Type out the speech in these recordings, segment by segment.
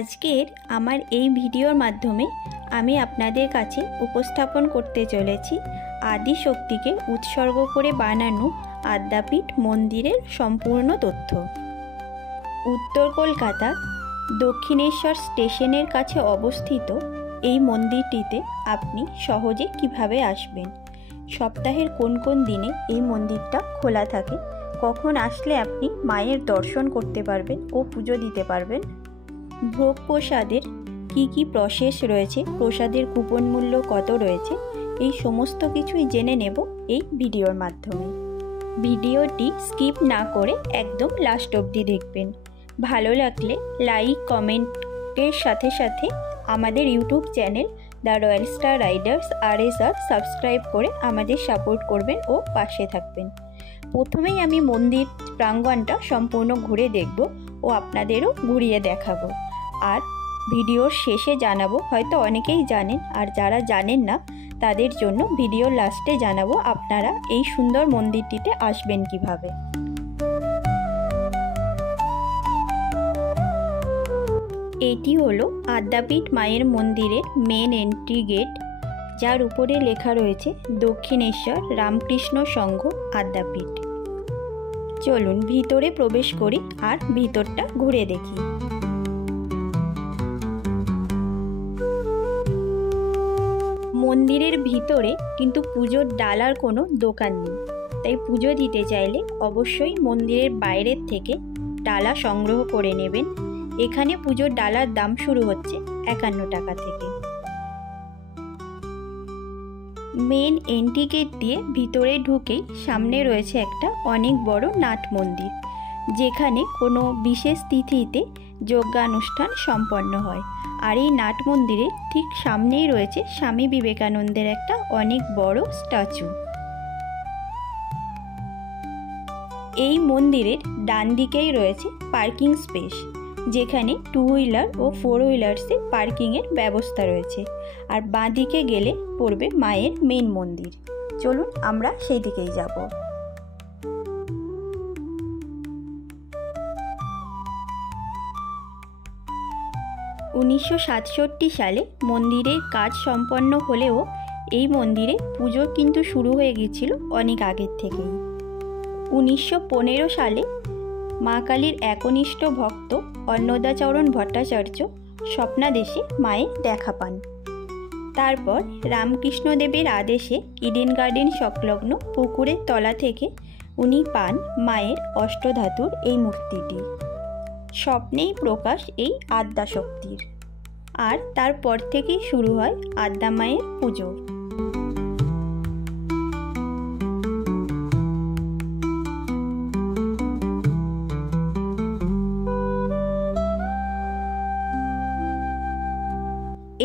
আজকের আমার এই ভিডিওর মাধ্যমে আমি আপনাদের কাছে উপস্থাপন করতে চলেছি আদি শক্তিকে উৎসর্গ করে বানানো আদ্যাপীঠ মন্দিরের সম্পূর্ণ তথ্য। উত্তর কলকাতার দক্ষিণেশ্বর স্টেশনের কাছে অবস্থিত এই মন্দিরটিতে আপনি সহজে কিভাবে আসবেন, সপ্তাহের কোন কোন দিনে এই মন্দিরটা খোলা থাকে, কখন আসলে আপনি মায়ের দর্শন করতে পারবেন ও পুজো দিতে পারবেন, ভোগ প্রসাদের কি প্রসেস রয়েছে, প্রসাদের কুপন মূল্য কত রয়েছে, এই সমস্ত কিছুই জেনে নেব এই ভিডিওর মাধ্যমে। ভিডিওটি স্কিপ না করে একদম লাস্ট অবধি দেখবেন। ভালো লাগলে লাইক কমেন্টের সাথে সাথে আমাদের YouTube channel the royal star Riders RSR subscribe করে আমাদের সাপোর্ট করবেন ও পাশে থাকবেন। প্রথমেই আমি মন্দির প্রাঙ্গণটা সম্পূর্ণ ঘুরে দেখব ও আপনাদেরও ঘুরিয়ে দেখাবো। আর ভিডিওর শেষে জানাবো, হয়তো অনেকেই জানেন আর যারা জানেন না তাদের জন্য ভিডিওর লাস্টে জানাবো আপনারা এই সুন্দর মন্দিরটিতে আসবেন কিভাবে। এটি হলো আদ্যাপীঠ মায়ের মন্দিরের মেন এন্ট্রি গেট, যার উপরে লেখা রয়েছে দক্ষিণেশ্বর রামকৃষ্ণ সংঘ আদ্যাপীঠ। চলুন ভিতরে প্রবেশ করি আর ভিতরটা ঘুরে দেখি। মন্দিরের ভিতরে কিন্তু পুজোর ডালার কোনো দোকান নেই, তাই পুজো দিতে চাইলে অবশ্যই মন্দিরের বাইরের থেকে ডালা সংগ্রহ করে নেবেন। এখানে পুজোর ডালার দাম শুরু হচ্ছে 51 টাকা থেকে। মেন এন্ট্রি গেট দিয়ে ভিতরে ঢুকেই সামনে রয়েছে একটা অনেক বড় নাট মন্দির, যেখানে কোনো বিশেষ তিথিতে যজ্ঞানুষ্ঠান সম্পন্ন হয়। আর এই নাট মন্দিরের ঠিক সামনেই রয়েছে স্বামী বিবেকানন্দের একটা অনেক বড় স্ট্যাচু। এই মন্দিরের ডান দিকেই রয়েছে পার্কিং স্পেস, যেখানে 2 হুইলার ও 4 হুইলার্সের পার্কিংয়ের ব্যবস্থা রয়েছে। আর বাঁ দিকে গেলে পড়বে মায়ের মেন মন্দির। চলুন আমরা সেই দিকেই যাব। (1967 সালে মন্দিরের কাজ সম্পন্ন হলেও এই মন্দিরে পুজো কিন্তু শুরু হয়ে গিয়েছিল অনেক আগের থেকেই। 1915 সালে মা কালীর একনিষ্ঠ ভক্ত অন্নদাচরণ ভট্টাচার্য স্বপ্নাদেশে মায়ের দেখা পান। তারপর রামকৃষ্ণদেবের আদেশে ইডেন গার্ডেন সংলগ্ন পুকুরের তলা থেকে উনি পান মায়ের অষ্টধাতুর এই মূর্তিটি। স্বপ্নেই প্রকাশ এই আদ্যা শক্তির, আর তারপর থেকেই শুরু হয় আদ্যা মায়ের পুজো।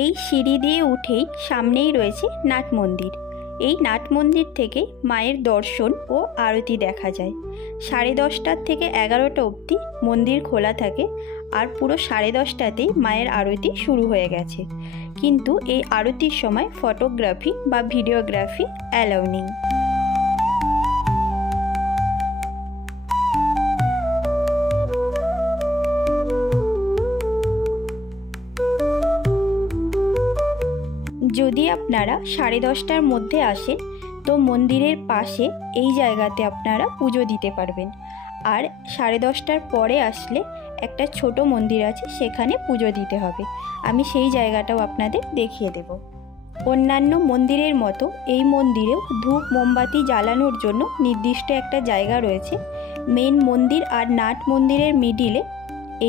এই সিঁড়ি দিয়ে উঠেই সামনেই রয়েছে নাট মন্দির। এই নাট মন্দির থেকে মায়ের দর্শন ও আরতি দেখা যায়। 10:30 থেকে 11টা অবধি মন্দির খোলা থাকে, আর পুরো 10:30টাতেই মায়ের আরতি শুরু হয়ে গেছে। কিন্তু এই আরতির সময় ফটোগ্রাফি বা ভিডিওগ্রাফি অ্যালাউ নেই। যদি আপনারা 10:30টার মধ্যে আসেন তো মন্দিরের পাশে এই জায়গাতে আপনারা পুজো দিতে পারবেন। আর 10:30টার পরে আসলে একটা ছোট মন্দির আছে, সেখানে পুজো দিতে হবে। আমি সেই জায়গাটাও আপনাদের দেখিয়ে দেব। অন্যান্য মন্দিরের মতো এই মন্দিরেও ধূপ মোমবাতি জ্বালানোর জন্য নির্দিষ্ট একটা জায়গা রয়েছে। মেন মন্দির আর নাট মন্দিরের মিডিলে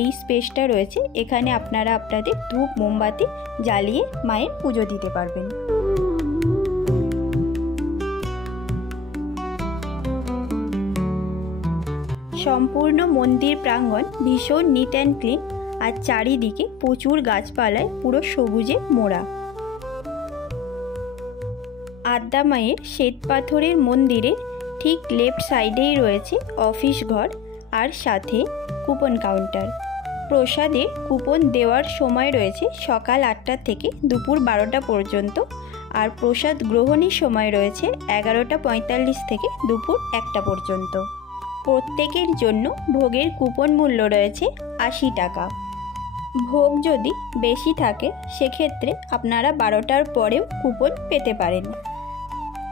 এই স্পেসটা রয়েছে, এখানে আপনারা আপনাদের ধূপ মোমবাতি জ্বালিয়ে মায়ের পুজো দিতে পারবেন। সম্পূর্ণ মন্দির প্রাঙ্গণ ভীষণ নিট অ্যান্ড ক্লিন, আর চারিদিকে প্রচুর গাছপালায় পুরো সবুজে মোড়া। আদ্যা মায়ের শ্বেতপাথরের মন্দিরের ঠিক লেফট সাইডেই রয়েছে অফিস ঘর, আর সাথে কুপন কাউন্টার। প্রসাদে কুপন দেওয়ার সময় রয়েছে সকাল 8টা থেকে দুপুর 12টা পর্যন্ত, আর প্রসাদ গ্রহণের সময় রয়েছে 11:45 থেকে দুপুর 1টা পর্যন্ত। প্রত্যেকের জন্য ভোগের কুপন মূল্য রয়েছে 80 টাকা। ভোগ যদি বেশি থাকে সেক্ষেত্রে আপনারা 12টার পরেও কুপন পেতে পারেন।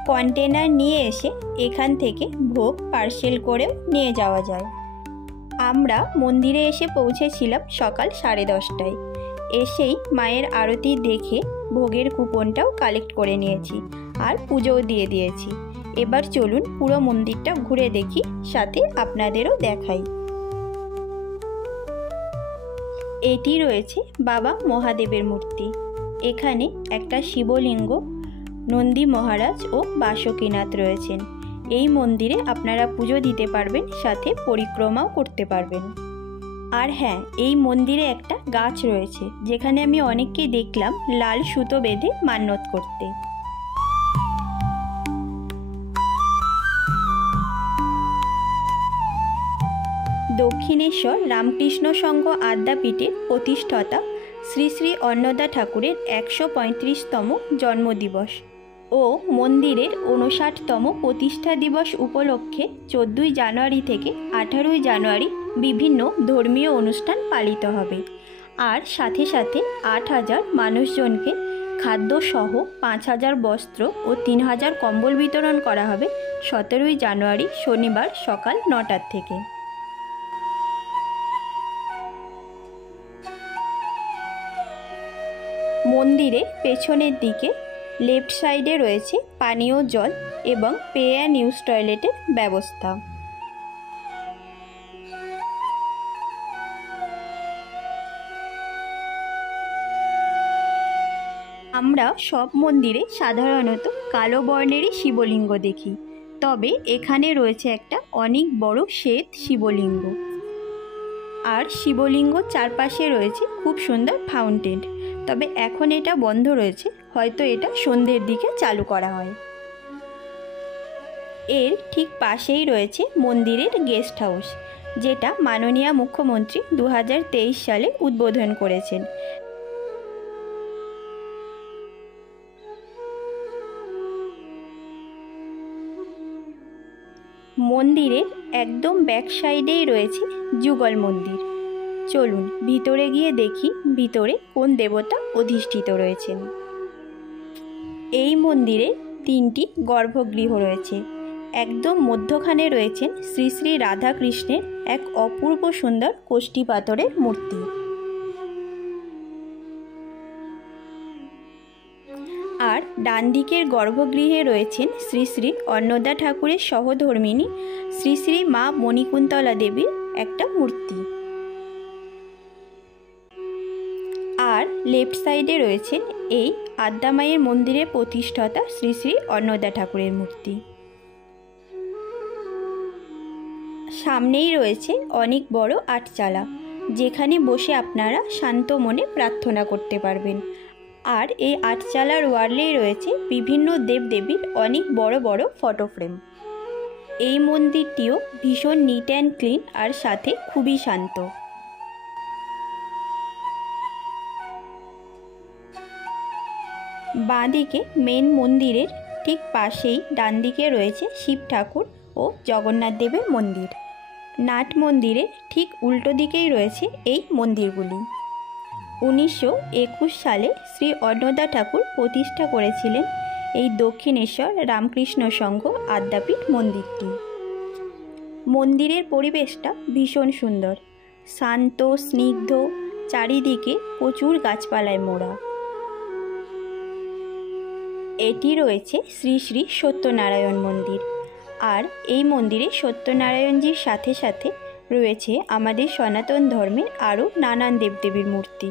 কন্টেনার নিয়ে এসে এখান থেকে ভোগ পার্সেল করেও নিয়ে যাওয়া যায়। আমরা মন্দিরে এসে পৌঁছেছিলাম সকাল 10:30টায়। এসেই মায়ের আরতি দেখে ভোগের কুপনটাও কালেক্ট করে নিয়েছি আর পুজোও দিয়ে দিয়েছি। এবার চলুন পুরো মন্দিরটা ঘুরে দেখি, সাথে আপনাদেরও দেখাই। এটি রয়েছে বাবা মহাদেবের মূর্তি। এখানে একটা শিবলিঙ্গ, নন্দী মহারাজ ও বাসুকীনাথ রয়েছেন। এই মন্দিরে আপনারা পুজো দিতে পারবেন, সাথে পরিক্রমাও করতে পারবেন। আর হ্যাঁ, এই মন্দিরে একটা গাছ রয়েছে যেখানে আমি অনেককেই দেখলাম লাল সুতো বেঁধে মান্যত করতে। দক্ষিণেশ্বর রামকৃষ্ণ সংঘ আদ্যাপীঠের প্রতিষ্ঠাতা শ্রী শ্রী অন্নদা ঠাকুরের 135তম জন্মদিবস ও মন্দিরের 59তম প্রতিষ্ঠা দিবস উপলক্ষে 14ই জানুয়ারি থেকে 18ই জানুয়ারি বিভিন্ন ধর্মীয় অনুষ্ঠান পালিত হবে। আর সাথে সাথে 8000 মানুষজনকে খাদ্যসহ 5000 বস্ত্র ও 3000 কম্বল বিতরণ করা হবে 17ই জানুয়ারি শনিবার সকাল 9টার থেকে। মন্দিরে পেছনের দিকে লেফট সাইডে রয়েছে পানীয় জল এবং পে অ্যান্ড ইউজ টয়লেটের ব্যবস্থা। আমরা সব মন্দিরে সাধারণত কালো বর্ণেরই শিবলিঙ্গ দেখি, তবে এখানে রয়েছে একটা অনেক বড় শ্বেত শিবলিঙ্গ। আর শিবলিঙ্গ চারপাশে রয়েছে খুব সুন্দর ফাউন্টেন, তবে এখন এটা বন্ধ রয়েছে, হয়তো এটা সন্ধ্যের দিকে চালু করা হয়। এর ঠিক পাশেই রয়েছে মন্দিরের গেস্ট হাউস, যেটা মাননীয় মুখ্যমন্ত্রী 2023 সালে উদ্বোধন করেছেন। মন্দিরের একদম ব্যাক সাইডেই রয়েছে যুগল মন্দির। চলুন ভিতরে গিয়ে দেখি ভিতরে কোন দেবতা অধিষ্ঠিত রয়েছেন। এই মন্দিরে 3টি গর্ভগৃহ রয়েছে। একদম মধ্যখানে রয়েছেন শ্রী শ্রী রাধাকৃষ্ণের এক অপূর্ব সুন্দর কোষ্ঠী পাথরের মূর্তি। আর ডান দিকের গর্ভগৃহে রয়েছেন শ্রী শ্রী অন্নদা ঠাকুরের সহধর্মিণী শ্রী শ্রী মা মণিকুন্তলা দেবীর একটা মূর্তি। আর লেফট সাইডে রয়েছেন এই আদ্যামায়ের মন্দিরের প্রতিষ্ঠাতা শ্রী শ্রী অন্নদা ঠাকুরের মূর্তি। সামনেই রয়েছে অনেক বড় আটচালা, যেখানে বসে আপনারা শান্ত মনে প্রার্থনা করতে পারবেন। আর এই আটচালার ওয়ালেই রয়েছে বিভিন্ন দেবদেবীর অনেক বড় বড় ফটো ফ্রেম। এই মন্দিরটিও ভীষণ নিট অ্যান্ড ক্লিন আর সাথে খুবই শান্ত। বাঁদিকে মেন মন্দিরের ঠিক পাশেই ডান দিকে রয়েছে শিব ঠাকুর ও জগন্নাথ দেবের মন্দির। নাট মন্দিরের ঠিক উল্টো দিকেই রয়েছে এই মন্দিরগুলি। 1921 সালে শ্রী অন্নদা ঠাকুর প্রতিষ্ঠা করেছিলেন এই দক্ষিণেশ্বর রামকৃষ্ণ সংঘ আদ্যাপীঠ মন্দিরটি। মন্দিরের পরিবেশটা ভীষণ সুন্দর, শান্ত স্নিগ্ধ, চারিদিকে প্রচুর গাছপালায় মোড়া। এটি রয়েছে শ্রী শ্রী সত্যনারায়ণ মন্দির। আর এই মন্দিরে সত্যনারায়ণজির সাথে সাথে রয়েছে আমাদের সনাতন ধর্মের আরও নানান দেবদেবীর মূর্তি।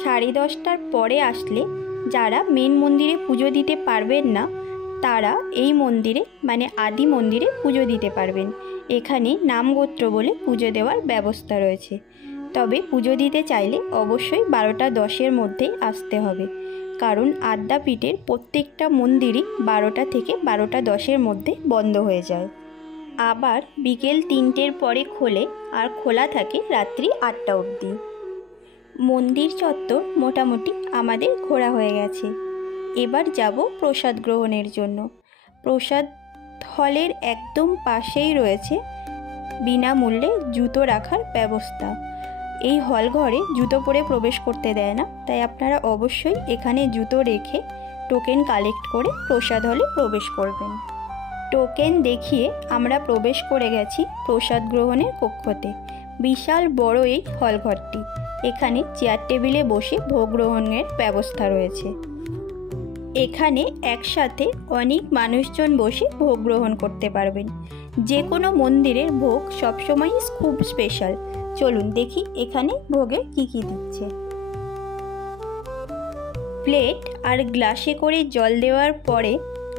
সাড়ে 10টার পরে আসলে যারা মেন মন্দিরে পুজো দিতে পারবেন না, তারা এই মন্দিরে মানে আদি মন্দিরে পুজো দিতে পারবেন। এখানে নামগোত্র বলে পুজো দেওয়ার ব্যবস্থা রয়েছে। তবে পুজো দিতে চাইলে অবশ্যই 12টা 10-এর মধ্যেই আসতে হবে, কারণ আদ্যাপীঠের প্রত্যেকটা মন্দিরই 12টা থেকে 12টা 10-এর মধ্যে বন্ধ হয়ে যায়। আবার বিকেল 3টের পরে খোলে আর খোলা থাকে রাত্রি 8টা অবধি। মন্দির চত্বর মোটামুটি আমাদের ঘোরা হয়ে গেছে। এবার যাব প্রসাদ গ্রহণের জন্য। প্রসাদ হলের একদম পাশেই রয়েছে বিনামূল্যে জুতো রাখার ব্যবস্থা। এই হল ঘরে জুতো পরে প্রবেশ করতে দেয় না, তাই আপনারা অবশ্যই এখানে জুতো রেখে টোকেন কালেক্ট করে প্রসাদ হলে প্রবেশ করবেন। টোকেন দেখিয়ে আমরা প্রবেশ করে গেছি প্রসাদ গ্রহণের কক্ষতে। বিশাল বড় এই হলঘরটি। এখানে চেয়ার টেবিলে বসে ভোগ গ্রহণের ব্যবস্থা রয়েছে। এখানে একসাথে অনেক মানুষজন বসে ভোগ গ্রহণ করতে পারবেন। যে কোনো মন্দিরের ভোগ সবসময়ই খুব স্পেশাল। চলুন দেখি এখানে ভোগে কি কি দিচ্ছে। প্লেট আর গ্লাসে করে জল দেওয়ার পরে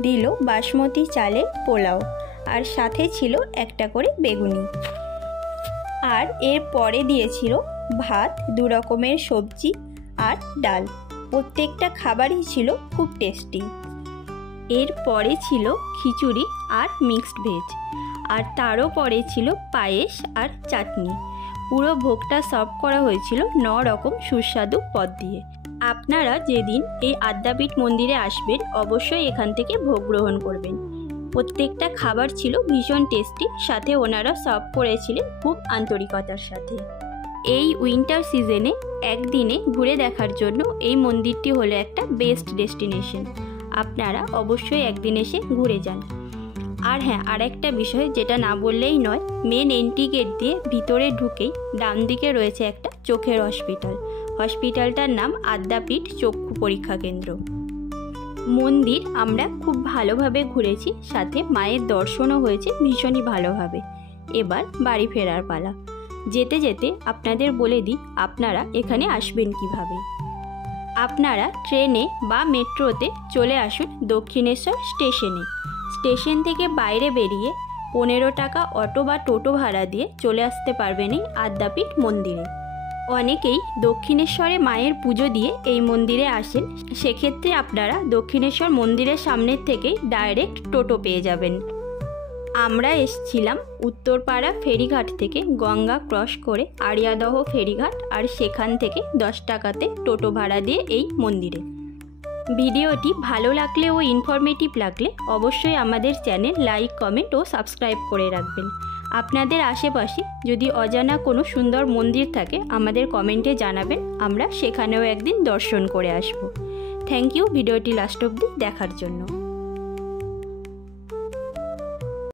দিল বাসমতি চালের পোলাও, আর সাথে ছিল একটা করে বেগুনি। আর এর পরে দিয়েছিল ভাত, 2 রকমের সবজি আর ডাল। প্রত্যেকটা খাবারই ছিল খুব টেস্টি। এর পরে ছিল খিচুড়ি আর মিক্সড ভেজ, আর তারও পরে ছিল পায়েস আর চাটনি। পুরো ভোগটা সার্ভ করা হয়েছিল 9 রকম সুস্বাদু পদ দিয়ে। আপনারা যেদিন এই আদ্যাপীঠ মন্দিরে আসবেন অবশ্যই এখান থেকে ভোগ গ্রহণ করবেন। প্রত্যেকটা খাবার ছিল ভীষণ টেস্টি, সাথে ওনারা সার্ভ করেছিলেন খুব আন্তরিকতার সাথে। এই উইন্টার সিজনে একদিনে ঘুরে দেখার জন্য এই মন্দিরটি হলো একটা বেস্ট ডেস্টিনেশন। আপনারা অবশ্যই একদিন এসে ঘুরে যান। আর হ্যাঁ, আর একটা বিষয় যেটা না বললেই নয়, মেন এন্ট্রি গেট দিয়ে ভিতরে ঢুকেই ডান দিকে রয়েছে একটা চোখের হসপিটাল। হসপিটালটার নাম আদ্যাপীঠ চক্ষু পরীক্ষা কেন্দ্র। মন্দির আমরা খুব ভালোভাবে ঘুরেছি, সাথে মায়ের দর্শনও হয়েছে ভীষণই ভালোভাবে। এবার বাড়ি ফেরার পালা। যেতে যেতে আপনাদের বলে দিই আপনারা এখানে আসবেন কিভাবে। আপনারা ট্রেনে বা মেট্রোতে চলে আসুন দক্ষিণেশ্বর স্টেশনে। স্টেশন থেকে বাইরে বেরিয়ে 15 টাকা অটো বা টোটো ভাড়া দিয়ে চলে আসতে পারবেন এই আদ্যাপীঠ মন্দিরে। অনেকেই দক্ষিণেশ্বরে মায়ের পুজো দিয়ে এই মন্দিরে আসেন, সেক্ষেত্রে আপনারা দক্ষিণেশ্বর মন্দিরের সামনের থেকেই ডাইরেক্ট টোটো পেয়ে যাবেন। আমরা এসেছিলাম উত্তরপাড়া ফেরিঘাট থেকে গঙ্গা ক্রস করে আড়িয়াদহ ফেরিঘাট, আর সেখান থেকে 10 টাকাতে টোটো ভাড়া দিয়ে এই মন্দিরে। ভিডিওটি ভালো লাগলে ও ইনফরমেটিভ লাগলে অবশ্যই আমাদের চ্যানেল লাইক, কমেন্ট ও সাবস্ক্রাইব করে রাখবেন। আপনাদের আশেপাশে যদি অজানা কোনো সুন্দর মন্দির থাকে আমাদের কমেন্টে জানাবেন, আমরা সেখানেও একদিন দর্শন করে আসব। থ্যাংক ইউ ভিডিওটি লাস্ট অবধি দেখার জন্য।